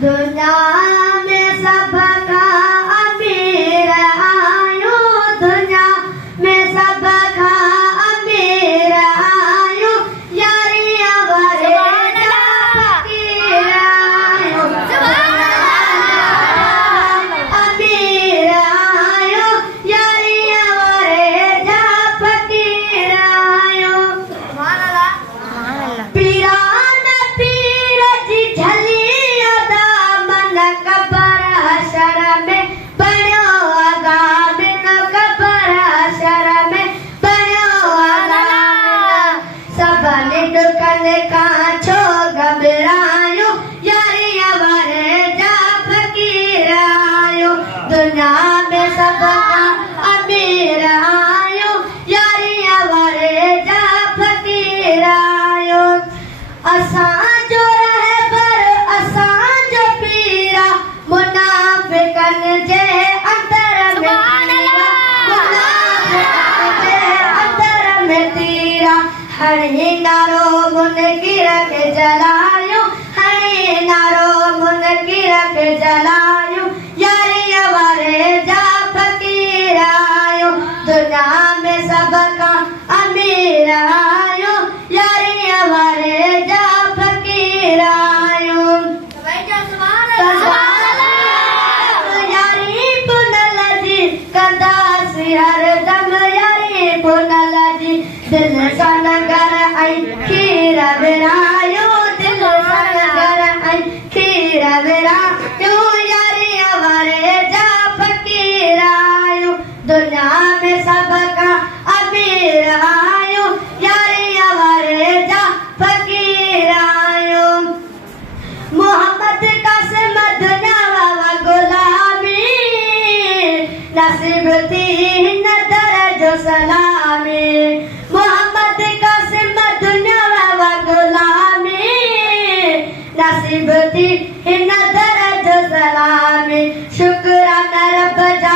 दुनिया में सबका अमीर आयो, दुनिया में सबका अमीर आयो, यारी अवरे फकीर आयो, अमीर आयो, यारी अवरे फकीर आयो। पीरा न पीर जी झलिया दा मन कबर हशर में बणियो अगाम न कबर हशर में बणियो अगाम सभनी दुकन का छो घबरायो, यारी अवरे जा फकीर आयो, दुनिया में सबका अमीर आयो, यारी अवरे जा फकीर आयो। असां जो रहबर असां जो पीरा मुनाफिकन जे अंदर में तीरा, मुनाफिकन जे अंदर में तीरा, हणी नारो मुनकिर के जलायो, हणी नारो मुनकिर के जलायो, यारी अवरे जा फकीर आयो, दुनिया में सबका अमीर आयो, यारी अवरे जा फकीर आयो। यारी पुनल जी कंदासी हरदम, यारी पुनल जी दिल सन घर आई खीर विरायो, दिल सन घर आई खीर विरायो, यारी अवरे जा फकीर आयो, दुनिया में सबका अमीर आयो, यारी अवरे जा फकीर आयो। मोहम्मद कासिम दुनिया वा गुलामी, नसीब थी न दरजो सलामी, मोहम्मद कासिम दुनिया वा गुलामी, नसीब थी न दरजो सलामी, शुक्राना रब जा